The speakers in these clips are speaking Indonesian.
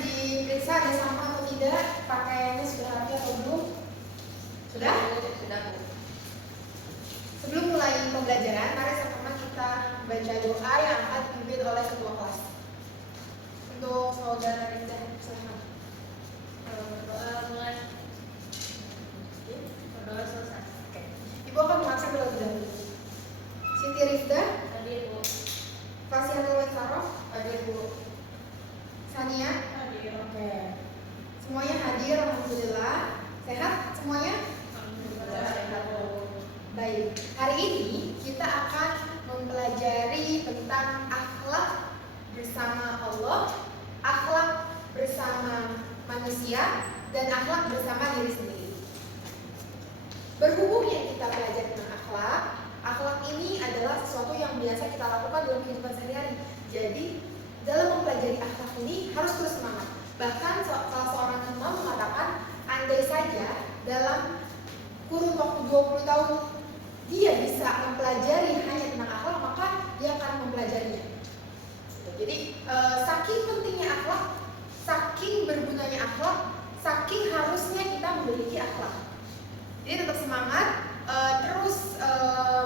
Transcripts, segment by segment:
diperiksa ada sampah atau tidak, pakaiannya sudah rapi atau belum? Sudah? Sudah. Sebelum mulai pembelajaran, mari sama-sama kita baca doa yang akan dipimpin oleh ketua kelas. Untuk saudara Rinda, silakan. Berdoa mulai. Berdoa selesai. Oke. Ibu akan mengakses terlebih dahulu. Siti Rifda, Hadir, Bu. Fasiatul Wetsaroh, Hadir, Bu. Sania, Hadir. oke. Semuanya hadir, alhamdulillah. Sehat semuanya? Alhamdulillah sehat, Bu. Baik. Hari ini kita akan mempelajari tentang akhlak bersama Allah, akhlak bersama manusia, dan akhlak bersama diri sendiri. Berhubung yang kita pelajari tentang akhlak ini adalah sesuatu yang biasa kita lakukan dalam kehidupan sehari-hari. Jadi dalam mempelajari akhlak ini harus terus semangat. Bahkan salah seorang imam mengatakan, andai saja dalam kurun waktu 20 tahun dia bisa mempelajari hanya tentang akhlak, maka dia akan mempelajarinya. Jadi saking pentingnya akhlak, saking bergunanya akhlak, saking harusnya kita memiliki akhlak. Jadi tetap semangat, terus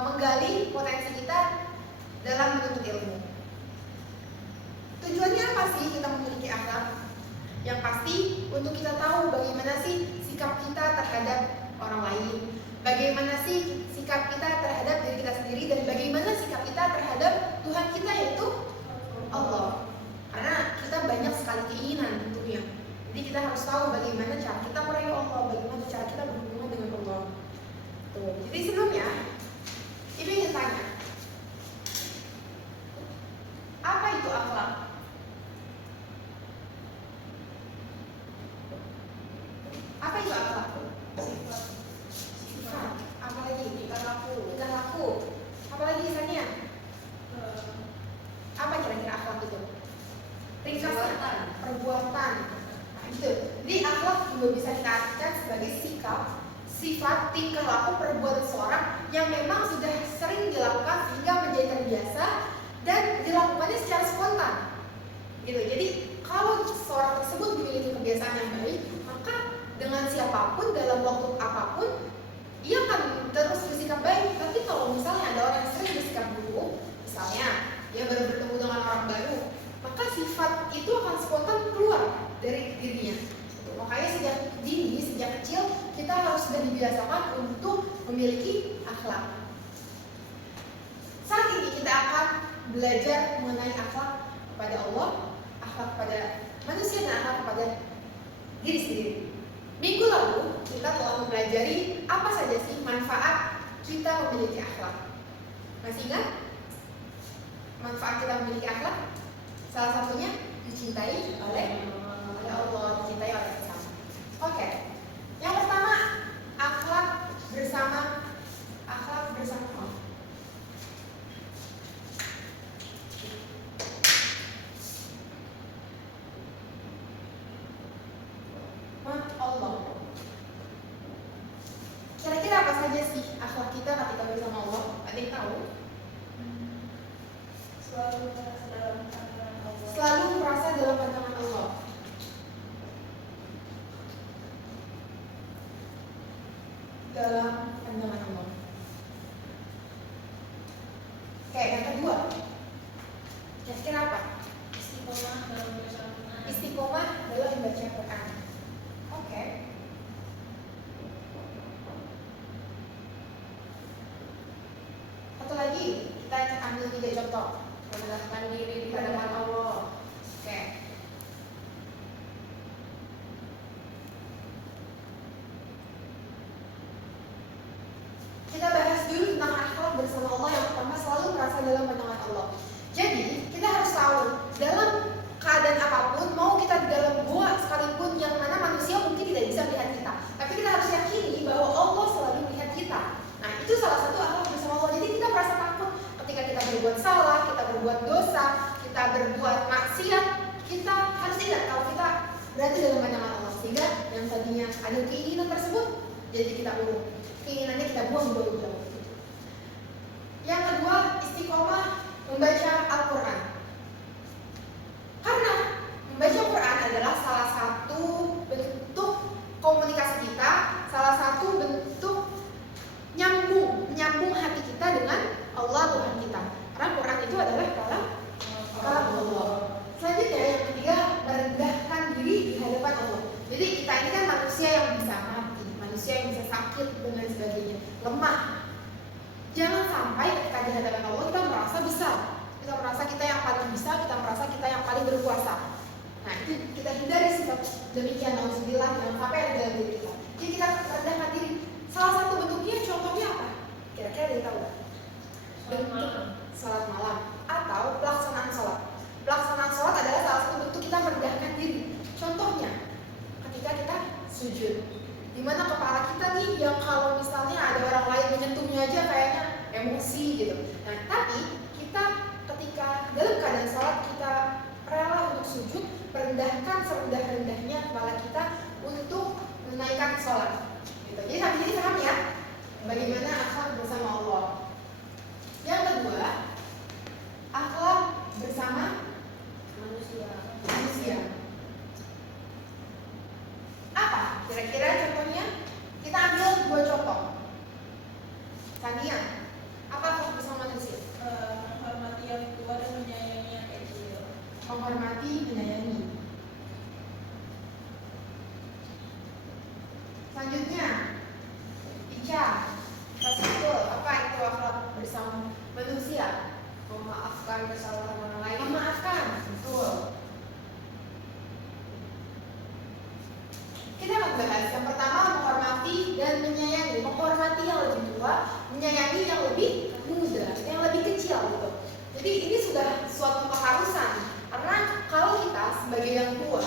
menggali potensi kita dalam menuntut ilmu. Tujuannya apa sih kita memiliki akhlak? Yang pasti untuk kita tahu bagaimana sih sikap kita terhadap orang lain, bagaimana sih sikap kita terhadap diri kita sendiri, dan bagaimana sikap kita terhadap Tuhan kita yaitu Allah. Karena kita banyak sekali keinginan tentunya. Jadi kita harus tahu bagaimana cara kita merayu Allah, bagaimana cara kita berhubungan dengan Allah. Tuh. Jadi sebelumnya, Ibu ingin tanya, apa itu akhlak? Apa itu akhlak? Sifat. Apa lagi? Tingkah laku. Apa lagi Sania? Apa kira-kira akhlak itu? Ringkasnya perbuatan. Nah, gitu. Jadi akhlak juga bisa kita artikan sebagai sikap, sifat, tingkah laku, perbuatan seseorang yang memang sudah sering dilakukan sehingga menjadi terbiasa dan dilakukannya secara spontan. Gitu. Jadi kalau seseorang tersebut memiliki kebiasaan yang baik, maka dengan siapapun dalam waktu apapun ia akan terus bersikap baik. Tapi kalau misalnya ada orang yang sering bersikap buruk, misalnya dia baru bertemu dengan orang baru, maka sifat itu akan spontan keluar dari dirinya. Makanya sejak dini, sejak kecil kita harus sudah dibiasakan untuk memiliki akhlak. Saat ini kita akan belajar mengenai akhlak kepada Allah, akhlak kepada manusia, dan akhlak kepada diri sendiri. Minggu lalu kita telah mempelajari apa saja sih manfaat kita memiliki akhlak. Masih ingat? Manfaat kita memiliki akhlak? Salah satunya dicintai oleh Allah, dicintai oleh sesama. Oke. Yang pertama, akhlak bersama Allah. Allah. Kira-kira apa saja sih akhlak kita ketika bersama Allah? Ada yang tahu? Selalu merasa dalam pandangan Allah. Dalam pandangan Allah. Oke, yang kedua, kira-kira apa? Istiqomah dalam membaca Quran. Oke. Satu lagi, kita ambil 3 contoh. Merendahkan diri di hadapan Allah. Oke. Kita bahas dulu tentang akhlak bersama Allah. Yang pertama, selalu merasa dalam pandangan Allah. Jadi, kita harus tahu dalam keadaan apapun, mau kita di dalam gua sekalipun yang mana manusia mungkin tidak bisa melihat kita, tapi kita harus yakini bahwa Allah selalu melihat kita. Nah, itu salah satu akhlak bersama Allah. Jadi kita merasa takut ketika kita berbuat salah, kita berbuat dosa, kita berbuat maksiat, kita harus ingat kalau kita berada dalam pandangan Allah. Sehingga yang tadinya ada keinginan tersebut, jadi kita urung. Keinginannya kita buang jauh-jauh. Yang kedua, istiqomah membaca Al-Quran. Karena membaca Al-Quran adalah manusia yang bisa sakit dan lain sebagainya, lemah. Jangan sampai ketika di hadapan Allah kita merasa besar, kita merasa kita yang paling bisa, kita merasa kita yang paling berkuasa. Nah, itu kita hindari sifat demikian, nauzubillah, jangan sampai ada dalam diri kita. Jadi kita rendahkan diri. Salah satu bentuknya, contohnya apa? Kira-kira ada yang tahu nggak? Bentuk salat malam atau pelaksanaan sholat. Pelaksanaan sholat adalah salah satu bentuk kita merendahkan diri. Contohnya, ketika kita sujud, dimana kepala kita nih yang kalau misalnya ada orang lain menyentuhnya aja kayaknya emosi gitu. Nah, tapi kita ketika dalam keadaan sholat kita rela untuk sujud, merendahkan serendah-rendahnya kepala kita untuk menaikkan sholat. Gitu. Jadi sampai sini paham ya? Bagaimana akhlak bersama Allah. Yang kedua, akhlak bersama manusia. Apa? Kira-kira contohnya? Kita ambil 2 contoh. Tania, apa akhlak bersama manusia? Menghormati yang tua dan menyayangi yang kecil. Menghormati, menyayangi. Selanjutnya, Ica, Fasikul, apa itu akhlak bersama manusia? Memaafkan kesalahan orang lain. Memaafkan, betul. Kita akan bahas yang pertama, menghormati dan menyayangi. Menghormati yang lebih tua, menyayangi yang lebih muda, yang lebih kecil gitu. Jadi ini sudah suatu keharusan. Karena kalau kita sebagai yang tua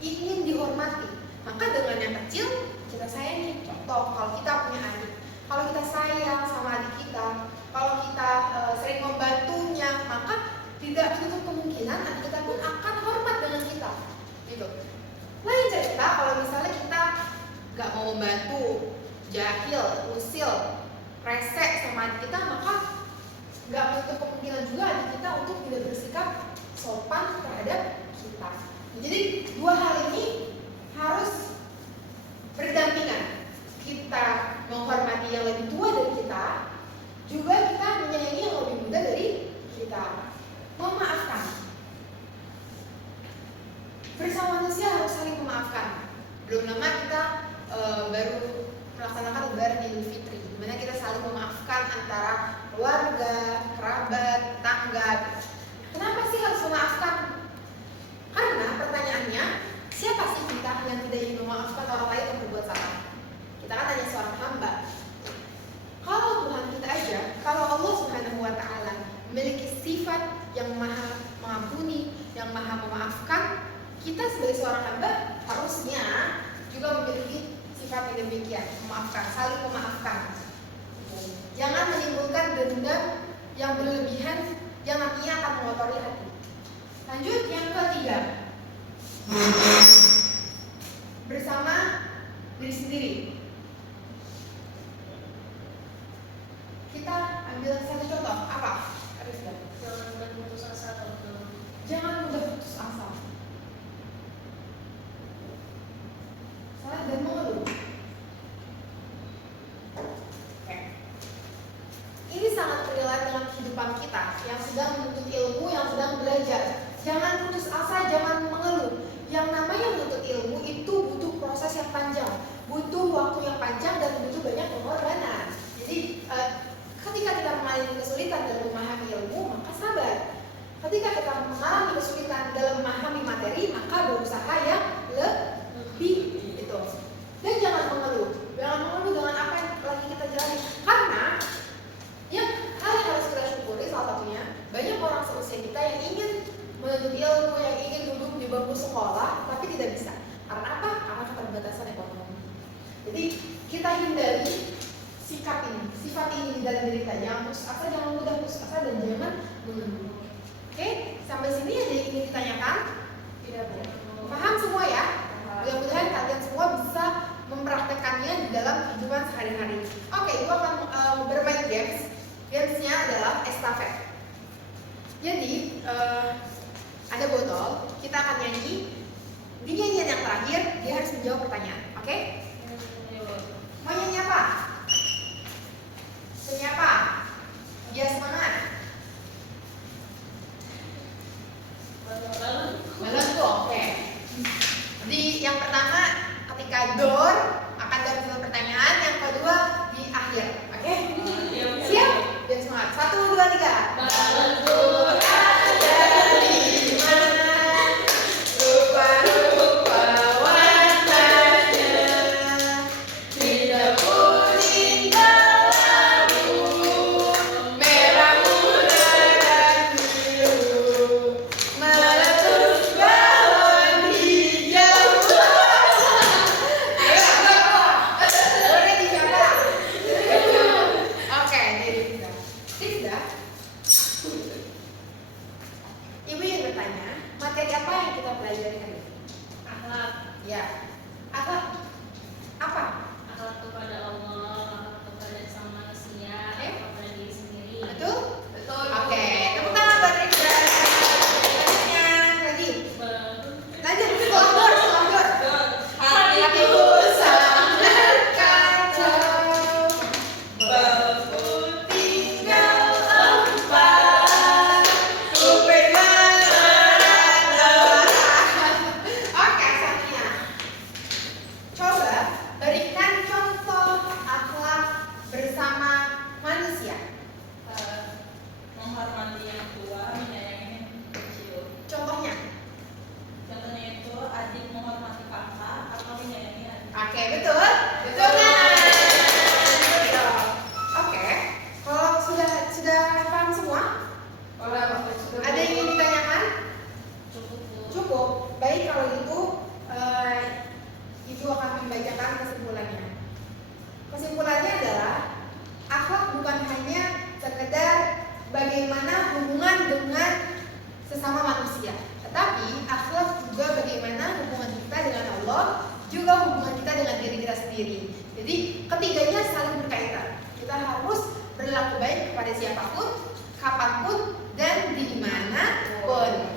ingin dihormati, maka dengan yang kecil kita sayangi. Contoh, kalau kita punya adik, kalau kita sayang sama adik kita, kalau kita sering membantunya, maka tidak menutup kemungkinan adik kita pun akan hormat dengan kita. Gitu. Lain cerita kalau misalnya kita nggak mau membantu, jahil, usil, resek sama adik kita, maka nggak menutup kemungkinan juga adik kita untuk tidak bersikap sopan terhadap kita. Jadi 2 hal ini harus berdampingan. Kita menghormati yang lebih tua dari kita, juga kita menyayangi yang lebih muda dari kita. Memaafkan. Bersama manusia harus saling memaafkan. Belum lama kita baru melaksanakan Lebaran Idul Fitri, di mana kita saling memaafkan antara keluarga, kerabat, tetangga. Kenapa sih harus memaafkan? Karena pertanyaannya, siapa sih kita yang tidak ingin memaafkan orang lain yang berbuat salah? Kita kan hanya seorang hamba. Kalau Tuhan kita aja, kalau Allah Subhanahu wa Ta'ala memiliki sifat yang maha mengampuni, yang maha memaafkan, kita sebagai seorang hamba harusnya juga memiliki sifat yang demikian, memaafkan, saling memaafkan. Jangan menimbulkan dendam yang berlebihan yang nantinya akan mengotori hati. Lanjut yang ketiga, bersama diri sendiri. Kita ambil satu contoh, apa? Arifda. Jangan mudah putus asa atau Jangan mudah putus asa. Salah dan mengeluh. Oke. Ini sangat relate dengan kehidupan kita yang sedang menuntut ilmu, yang sedang belajar. Jangan putus asa, jangan mengeluh. Yang namanya menuntut ilmu itu butuh proses yang panjang, butuh waktu yang panjang dan butuh banyak pengorbanan. Jadi ketika kita mengalami kesulitan dalam memahami ilmu, maka sabar. Ketika kita mengalami kesulitan dalam memahami materi, maka berusaha yang lebih itu. Dan jangan mengeluh dengan apa yang lagi kita jalani. Karena yang hal yang harus kita syukuri salah satunya, banyak orang seusia kita yang ingin menuntut ilmu, yang ingin duduk di bangku sekolah, tapi tidak bisa. Karena apa? Karena keterbatasan ekonomi. Jadi kita hindari sikap ini, sifat ini di dalam diri kita. Jangan putus asa, jangan mudah putus asa, dan jangan mengeluh. Oke, sampai sini ada yang ingin ditanyakan? tidak boleh. Paham semua ya? Mudah-mudahan kalian semua bisa mempraktekannya di dalam kehidupan sehari-hari. Oke, gue akan bermain games. Gamesnya adalah estafet. Jadi ada botol, kita akan nyanyi. Di nyanyian yang terakhir dia harus menjawab pertanyaan. Oke? Mau nyanyi apa? Nyanyi apa? Biar semangat. Balon tuh, oke. Jadi yang pertama ketika door akan dapat pertanyaan. Oke, betul? Betul kan? Betul. Oke, kalau sudah paham semua? Ada yang ingin ditanyakan? Cukup. Baik, kalau gitu Ibu akan membacakan kesimpulannya. Kesimpulannya adalah akhlak bukan hanya sekedar bagaimana hubungan dengan sesama manusia, tetapi akhlak juga bagaimana hubungan kita dengan Allah, juga hubungan kita dengan diri kita sendiri. Jadi ketiganya saling berkaitan. Kita harus berlaku baik kepada siapapun, kapanpun, dan dimanapun.